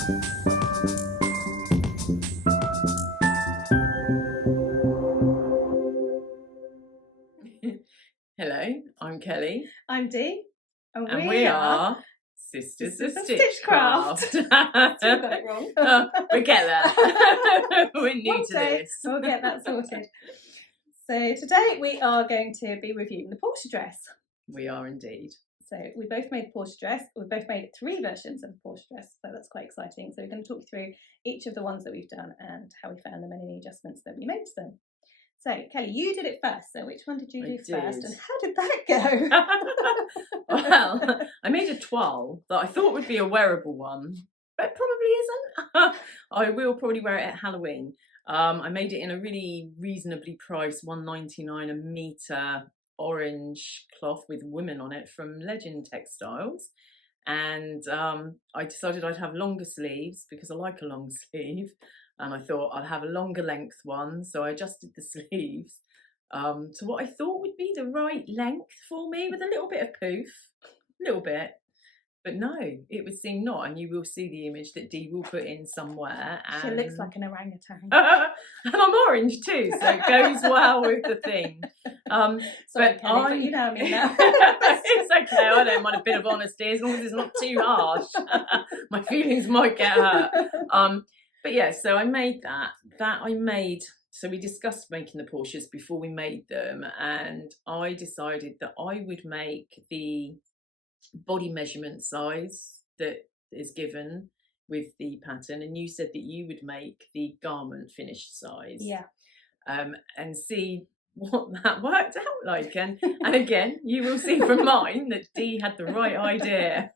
Hello, I'm Kelly. I'm Dee. And we are Sistas of Stitchcraft. Stitchcraft. Still got it wrong. We'll get there. We're new One to day this. we'll get that sorted. So today we are going to be reviewing the Portia dress. We are indeed. So we both made the Portia dress. We both made 3 versions of the Portia dress, so that's quite exciting. So we're going to talk you through each of the ones that we've done and how we found them and any adjustments that we made to them. So, Kelly, you did it first, so which one did you do first, and how did that go? Well, I made a toile that I thought would be a wearable one, but it probably isn't. I will probably wear it at Halloween. I made it in a really reasonably priced £1.99 a metre orange cloth with women on it from Legend Textiles. And I decided I'd have longer sleeves because I like a long sleeve. And I thought I'd have a longer length one, so I adjusted the sleeves to what I thought would be the right length for me, with a little bit of poof, a little bit. But no, it would seem not, and you will see the image that Dee will put in somewhere. And she looks like an orangutan. And I'm orange too, so it goes well with the thing. Sorry, Kelly, but you know what I mean now. It's okay, I don't mind a bit of honesty, as long as it's not too harsh. My feelings might get hurt. But yeah, so I made so we discussed making the Portias before we made them, and I decided that I would make the body measurement size that is given with the pattern, and you said that you would make the garment finished size. Yeah. And see what that worked out like. And again, you will see from mine that Dee had the right idea.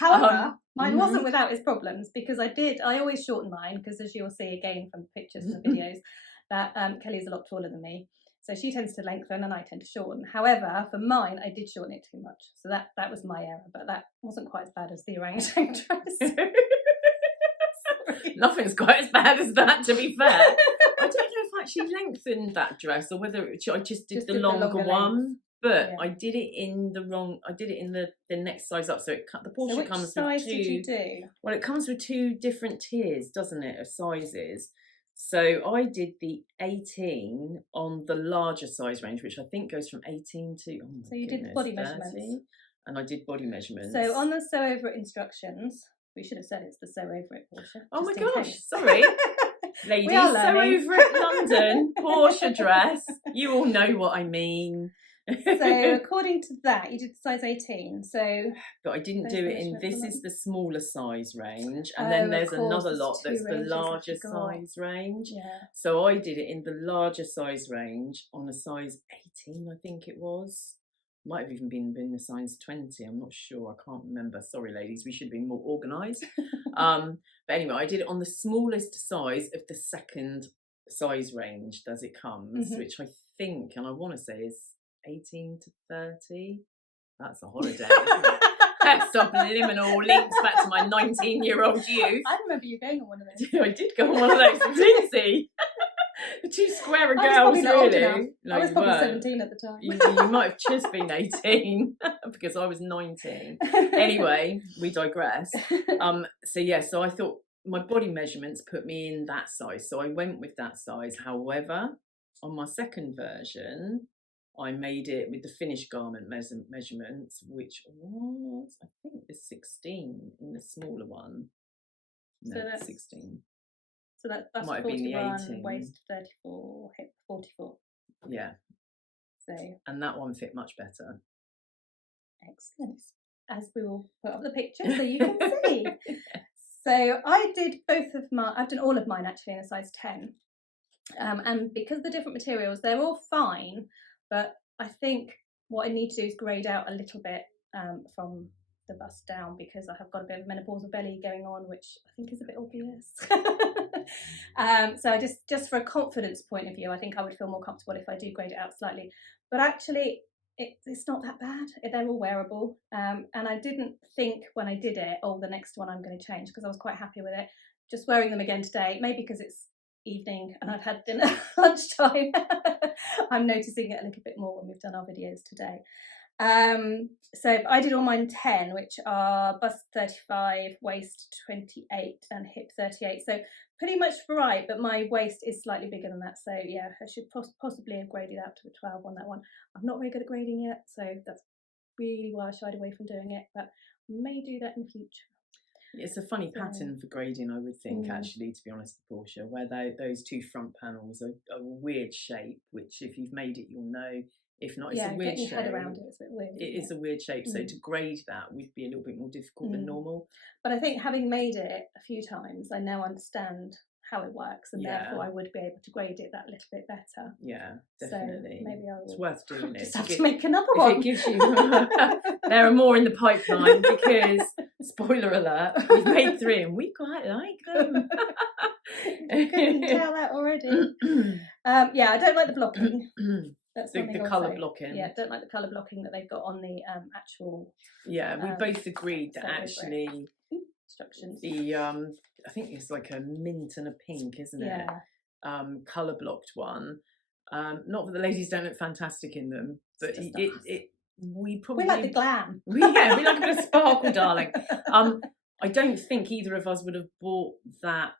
However, mine wasn't without its problems, because I always shorten mine, because as you'll see again from the pictures and the videos, that Kelly's a lot taller than me. So she tends to lengthen and I tend to shorten. However, for mine, I did shorten it too much. So that was my error, but that wasn't quite as bad as the orangutan dress. Nothing's quite as bad as that, to be fair. I don't know if I actually lengthened that dress or whether I just did the longer one. But yeah. I did it in the next size up. So the Portia so which comes size with 2. Did you do? Well, it comes with 2 different tiers, doesn't it, of sizes. So I did the 18 on the larger size range, which I think goes from 18 to so you did body measurements. And I did body measurements. So on the sew over it instructions, we should have said it's the sew over it Portia. Oh my gosh, sorry. Ladies, sew over it London, Portia dress. You all know what I mean. So according to that, you did size 18. So, but I didn't do it in. This is the smaller size range, and then there's another lot that's the larger size range. Yeah. So I did it in the larger size range on a size 18, I think it was. Might have even been the size 20. I'm not sure. I can't remember. Sorry, ladies. We should have been more organised. But anyway, I did it on the smallest size of the second size range as it comes, which I think, and I want to say, is 18 to 30. That's a holiday, isn't it? That's subliminal links back to my 19-year-old youth. I remember you going on one of those. I did go on one of those with Lindsay. The 2 square girls, really. No, I was probably 17 at the time. You might have just been 18 because I was 19. Anyway, we digress. So I thought my body measurements put me in that size, so I went with that size. However, on my second version, I made it with the finished garment measurements, which was, I think, the 16 in the smaller one. No, so that's 16. So that's might 41, have been the 18. Waist 34, hip 44. Yeah. So. And that one fit much better. Excellent. As we will put up the picture so you can see. So I did I've done all of mine actually in a size 10. And because of the different materials, they're all fine. But I think what I need to do is grade out a little bit from the bust down, because I have got a bit of menopausal belly going on, which I think is a bit obvious. So just for a confidence point of view, I think I would feel more comfortable if I do grade it out slightly. But actually, it's not that bad. They're all wearable. And I didn't think when I did it, the next one I'm going to change, because I was quite happy with it. Just wearing them again today, maybe because it's evening and I've had dinner lunchtime. I'm noticing it a little bit more when we've done our videos today. So I did all mine 10, which are bust 35, waist 28, and hip 38. So pretty much right, but my waist is slightly bigger than that. So yeah, I should possibly have graded out to a 12 on that one. I'm not very good at grading yet, so that's really why I shied away from doing it, but I may do that in the future. It's a funny pattern for grading, I would think, actually, to be honest, Portia, where those two front panels are a weird shape, which if you've made it, you'll know. If not, it's a weird shape. Head around it, it's a bit weird. It is a weird shape, so to grade that would be a little bit more difficult than normal. But I think having made it a few times, I now understand how it works, and therefore I would be able to grade it that little bit better. Yeah, definitely. So maybe it's worth doing it. Just have to make another one. It gives you. There are more in the pipeline because, spoiler alert, we've made 3 and we quite like them. You can tell that already. Yeah, I don't like the blocking. That's the colour blocking. Yeah, don't like the colour blocking that they've got on the actual. Yeah, we both agreed that actually instructions. The I think it's like a mint and a pink, isn't it? Yeah. Colour blocked one. Not that the ladies don't look fantastic in them, but we like the glam. we like a bit of sparkle, darling. I don't think either of us would have bought that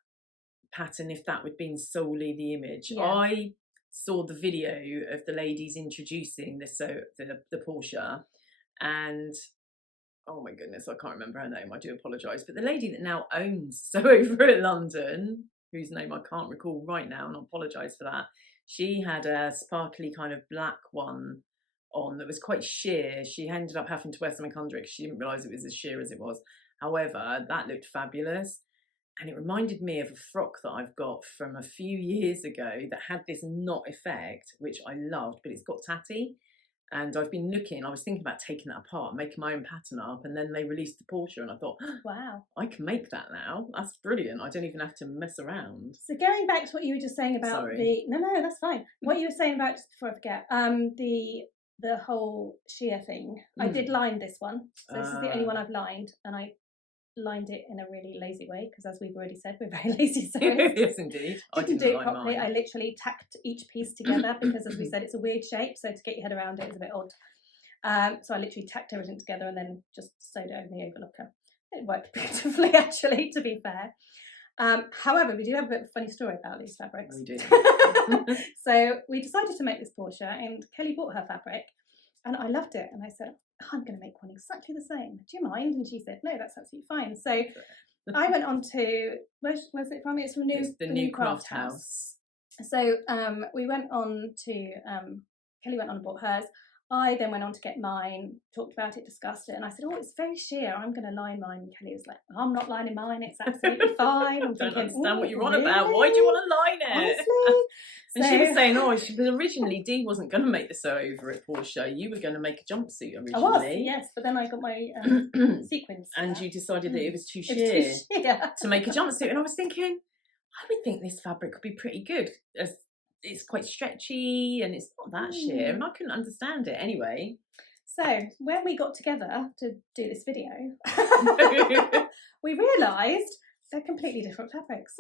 pattern if that would have been solely the image. Yeah. I saw the video of the ladies introducing the Portia, and oh my goodness, I can't remember her name, I do apologise, but the lady that now owns Sew Over at London, whose name I can't recall right now, and I apologise for that, she had a sparkly kind of black one on that was quite sheer. She ended up having to wear something under it because she didn't realise it was as sheer as it was. However, that looked fabulous. And it reminded me of a frock that I've got from a few years ago that had this knot effect, which I loved, but it's got tatty. And I've been looking, I was thinking about taking that apart, making my own pattern up, and then they released the Portia, and I thought, wow, I can make that now. That's brilliant. I don't even have to mess around. So going back to what you were just saying about no, that's fine. What you were saying about, just before I forget, the whole sheer thing. I did line this one. So this is the only one I've lined, and I lined it in a really lazy way because, as we've already said, we're very lazy. So yes, indeed. Didn't do it properly. I literally tacked each piece together because, as we said, it's a weird shape. So to get your head around it is a bit odd. So I literally tacked everything together and then just sewed it over the overlocker. It worked beautifully, actually, to be fair. However, we do have a bit of a funny story about these fabrics. We do. So we decided to make this Portia, and Kelly bought her fabric, and I loved it. And I said, I'm going to make one exactly the same. Do you mind? And she said, no, that's absolutely fine. So I went on to, where's it from? It's from the New Craft House. So we went on to, Kelly went on and bought hers. I then went on to get mine, talked about it, discussed it, and I said, oh, it's very sheer, I'm going to line mine. And Kelly was like, I'm not lining mine, it's absolutely fine. I'm don't thinking, understand what you're on really? about. Why do you want to line it? Honestly? And she was saying, because originally Dee wasn't going to make the Sew Over at Portia. You were going to make a jumpsuit originally. I was, yes, but then I got my sequins. And you decided that it was too sheer to make a jumpsuit. And I was thinking, I would think this fabric could be pretty good. It's quite stretchy and it's not that sheer, and I couldn't understand it anyway. So when we got together to do this video, we realised they're completely different fabrics.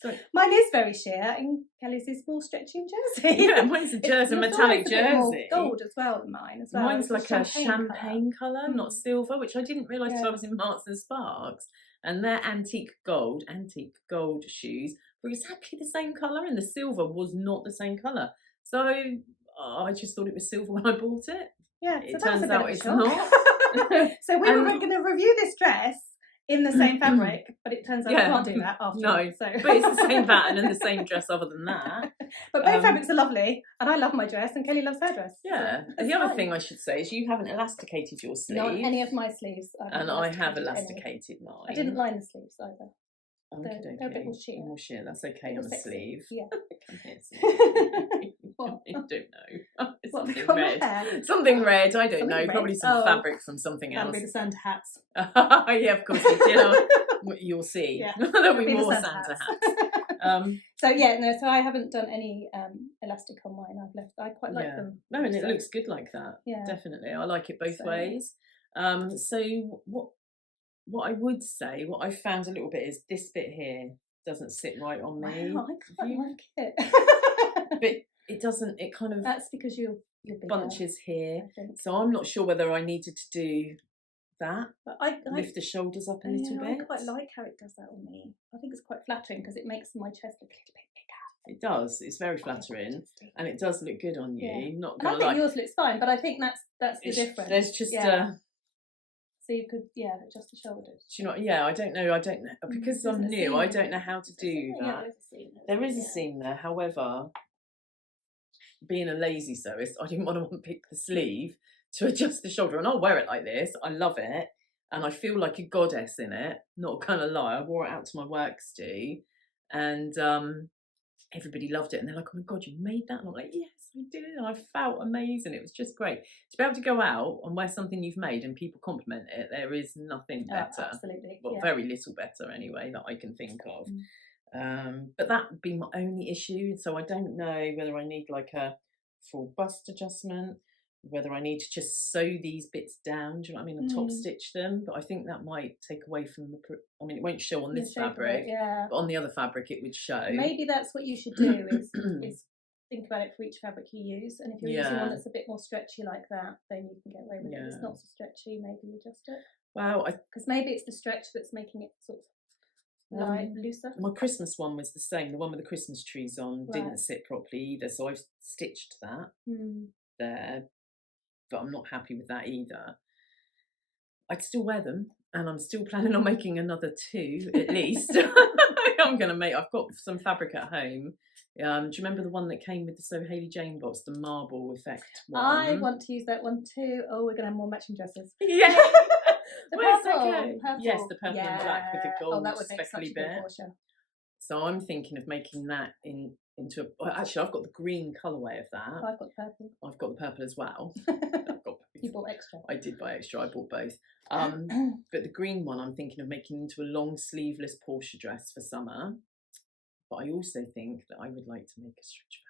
So mine is very sheer and Kelly's is more stretchy and jersey. Yeah, mine's a jersey, metallic jersey. Gold as well than mine as well. Mine's like a champagne colour, not silver, which I didn't realise until I was in Marks and Sparks. And their antique gold shoes were exactly the same colour, and the silver was not the same colour. So I just thought it was silver when I bought it. Yeah, it turns out it's not. So we were going to review this dress in the same fabric, but it turns out we can't do that after all. So. But it's the same pattern and the same dress other than that. But both fabrics are lovely, and I love my dress, and Kelly loves her dress. Yeah. So the other thing I should say is you haven't elasticated your sleeve. Not any of my sleeves. And I have elasticated mine. I didn't line the sleeves either. Okay. They're a bit more sheer. More sheer, that's okay on the sleeve. Yeah. Come here, I don't know. Something red. Something red, I don't know. Probably some fabric from something else. That'll be the Santa hats. Yeah, of course you do. You'll see. Yeah. There'll be more Santa hats. So I haven't done any elastic on mine. I quite like them. No, and it looks good like that. Yeah. Definitely. I like it both ways. So what I would say, what I found a little bit is this bit here doesn't sit right on me. Wow, I quite like it. But it doesn't, it kind of... That's because you're your bigger, bunches here. I think. So I'm not sure whether I needed to do that. But I Lift the shoulders up a little bit. I quite like how it does that on me. I think it's quite flattering because it makes my chest look a little bit bigger. It does. It's very flattering, and it does look good on you. Yeah. Not And I gonna think lie. yours looks fine, but I think that's the difference. There's just so you could adjust the shoulders. do you know? Yeah, I don't know because I'm new. I don't know how to do that. There is a seam there. However, being a lazy sewist, I didn't want to unpick the sleeve to adjust the shoulder, and I'll wear it like this. I love it, and I feel like a goddess in it. Not gonna lie, I wore it out to my work stu, and everybody loved it, and they're like, "Oh my god, you made that!" And I'm like, "Yes, I did," and I felt amazing. It was just great to be able to go out and wear something you've made and people compliment it. There is nothing better. Absolutely. Well, very little better anyway that I can think of. But that would be my only issue. So I don't know whether I need like a full bust adjustment, whether I need to just sew these bits down, do you know what I mean, and top stitch them. But I think that might take away from the, I mean, it won't show on this fabric, but on the other fabric it would show. Maybe that's what you should do is think about it for each fabric you use, and if you're using one that's a bit more stretchy like that, then you can get away with it. If it's not so stretchy, maybe adjust it. Wow. Because maybe it's the stretch that's making it sort of looser. My Christmas one was the same. The one with the Christmas trees on didn't sit properly either, so I've stitched that there, but I'm not happy with that either. I'd still wear them, and I'm still planning on making another 2 at least. I've got some fabric at home. Do you remember the one that came with the So Hayley Jane box, the marble effect one? I want to use that one too. Oh, we're going to have more matching dresses. Yeah. The purple. Yes, the purple and black with the gold that would make such a speckly good bit. Portia. So I'm thinking of making that into a. Well, actually, I've got the green colourway of that. I've got purple. I've got the purple as well. You bought extra. I did buy extra. I bought both. But the green one, I'm thinking of making into a long sleeveless Portia dress for summer. But I also think that I would like to make a stretch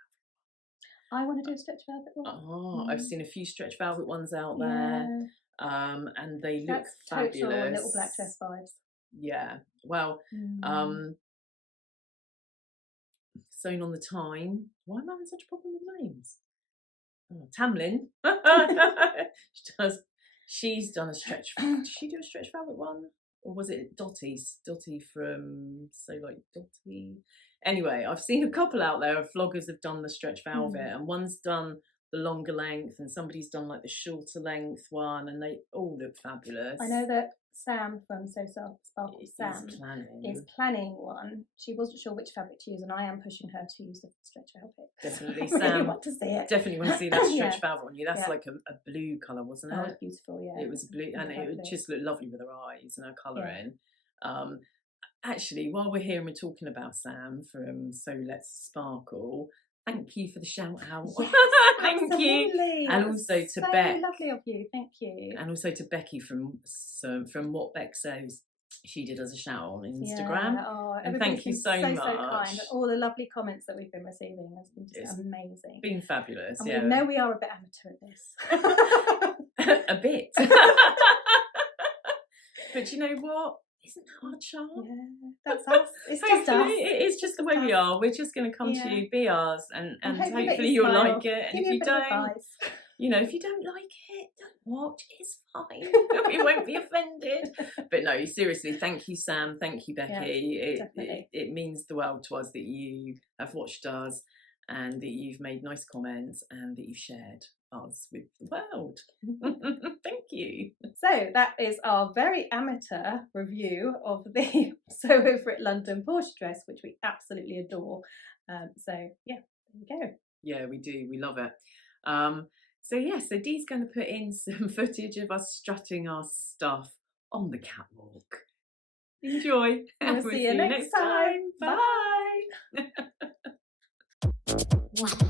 velvet. I want to do a stretch velvet one. I've seen a few stretch velvet ones out there. And they look fabulous. Total little black dress vibes. Yeah. Well, sewn on the Time. Why am I having such a problem with names? Tamlin. She's done a stretch. Did she do a stretch velvet one? Or was it Dotty from Dotty? Anyway, I've seen a couple out there of vloggers have done the stretch velvet, and one's done the longer length, and somebody's done like the shorter length one, and they all look fabulous. I know that Sam from So Sparkle Sam is planning one. She wasn't sure which fabric to use, and I am pushing her to use the stretch velvet. Definitely, I Sam. really want to see it. Definitely want to see that stretch velvet on you. That's like a blue colour, wasn't it? Oh, it's beautiful, yeah. It was blue, and it would just look lovely with her eyes and her colouring. Actually, while we're here and we're talking about Sam from So Let's Sparkle, thank you for the shout out. Yes, thank you. And also to Beck. Lovely of you, thank you. And also to Becki from What Beck Sews. She did us a shout out on Instagram. Yeah. Oh, and thank you so much. So kind. And all the lovely comments that we've been receiving has been just amazing. Been fabulous. And yeah. we know we are a bit amateur at this. A bit. But you know what? Isn't that our charm? Yeah, that's us. It's just us. It is just the way we are. We're just going to come to you, be ours, and hopefully you'll like it. And if you don't, if you don't like it, don't watch. It's fine. We won't be offended. But no, seriously, thank you, Sam. Thank you, Becki. It means the world to us that you have watched us, and that you've made nice comments, and that you've shared us with the world. Thank you. So that is our very amateur review of the Sew Over It London Portia dress, which we absolutely adore. So yeah, there we go. Yeah, we do. We love it. So Dee's going to put in some footage of us strutting our stuff on the catwalk. Enjoy. We'll see you next time. Bye. Bye.